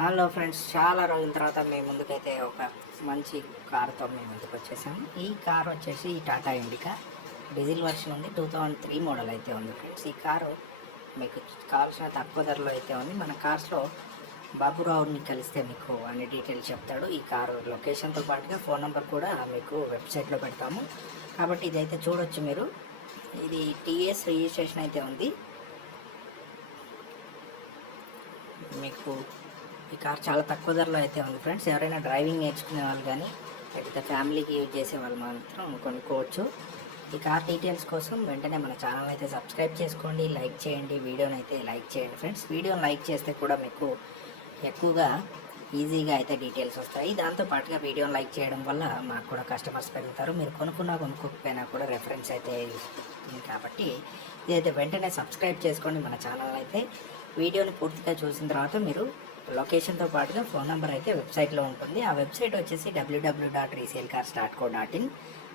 Hello friends చాలా రోజుల తర్వాత మేము ముందుకైతే ఒక మంచి కార్తో మేము ముందుకు వచ్చేసాము. ఈ కార్ వచ్చేసి టాటా ఇండికా. డీజిల్ వర్షన్ ఉంది టూ థౌజండ్ త్రీ మోడల్ అయితే ఉంది ఫ్రెండ్స్. ఈ కారు మీకు కావాల్సిన తక్కువ ధరలో అయితే ఉంది. మన కార్స్లో బాబురావుని కలిస్తే మీకు అన్ని డీటెయిల్స్ చెప్తాడు. ఈ కారు లొకేషన్తో పాటుగా ఫోన్ నెంబర్ కూడా మీకు వెబ్సైట్లో పెడతాము. కాబట్టి ఇదైతే చూడొచ్చు మీరు. ఇది టీఎస్ రిజిస్ట్రేషన్ అయితే ఉంది. మీకు ఈ కార్ చాలా తక్కువ ధరలో అయితే ఉంది ఫ్రెండ్స్. ఎవరైనా డ్రైవింగ్ నేర్చుకునే వాళ్ళు కానీ లేకపోతే ఫ్యామిలీకి యూజ్ చేసే వాళ్ళు మాత్రం కొనుక్కోవచ్చు. ఈ కార్ డీటెయిల్స్ కోసం వెంటనే మన ఛానల్ అయితే సబ్స్క్రైబ్ చేసుకోండి లైక్ చేయండి వీడియోని అయితే లైక్ చేయండి ఫ్రెండ్స్. వీడియోని లైక్ చేస్తే కూడా మీకు ఎక్కువగా ఈజీగా అయితే డీటెయిల్స్ వస్తాయి. దాంతో పాటుగా వీడియోని లైక్ చేయడం వల్ల మాకు కూడా కస్టమర్స్ పెరుగుతారు. మీరు కొనుక్కున్నా కొనుక్కోకపోయినా కూడా రెఫరెన్స్ అయితే ఉంది కాబట్టి ఇదైతే వెంటనే సబ్స్క్రైబ్ చేసుకోండి మన ఛానల్ అయితే. వీడియోని పూర్తిగా చూసిన తర్వాత మీరు లొకేషన్తో పాటుగా ఫోన్ నెంబర్ అయితే వెబ్సైట్లో ఉంటుంది. ఆ వెబ్సైట్ వచ్చేసి WWW dot resale car dot co dot in.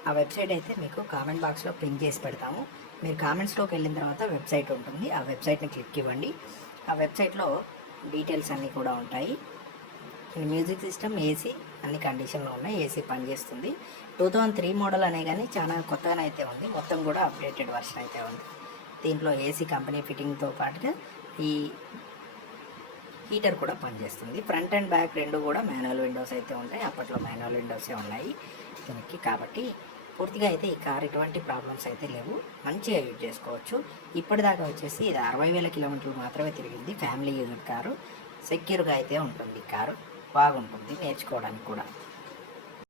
ఆ వెబ్సైట్ అయితే మీకు కామెంట్ బాక్స్లో పిన్ చేసి పెడతాము. మీరు కామెంట్స్లోకి వెళ్ళిన తర్వాత వెబ్సైట్ ఉంటుంది. ఆ వెబ్సైట్ని క్లిక్ ఇవ్వండి. ఆ వెబ్సైట్లో డీటెయిల్స్ అన్నీ కూడా ఉంటాయి. మ్యూజిక్ సిస్టమ్ ఏసీ అన్ని కండిషన్లో ఉన్నాయి. ఏసీ పనిచేస్తుంది. టూ థౌజండ్ త్రీ మోడల్ అనే కానీ చాలా కొత్తగానే అయితే ఉంది. మొత్తం కూడా అప్డేటెడ్ వర్షన్ అయితే ఉంది. దీంట్లో ఏసీ కంపెనీ ఫిట్టింగ్తో పాటుగా ఈ హీటర్ కూడా పనిచేస్తుంది. ఫ్రంట్ అండ్ బ్యాక్ రెండు కూడా మాన్యువల్ విండోస్ అయితే ఉంటాయి. అప్పట్లో మాన్యువల్ విండోసే ఉన్నాయి దీనికి. కాబట్టి పూర్తిగా అయితే ఈ కార్ ఎటువంటి ప్రాబ్లమ్స్ అయితే లేవు. మంచిగా యూజ్ చేసుకోవచ్చు. ఇప్పటిదాకా వచ్చేసి ఇది అరవై వేల కిలోమీటర్లు మాత్రమే తిరిగింది ఫ్యామిలీ యూజర్ కారు. సెక్యూర్గా అయితే ఉంటుంది కారు. బాగుంటుంది. నేర్చుకోవడానికి కూడా.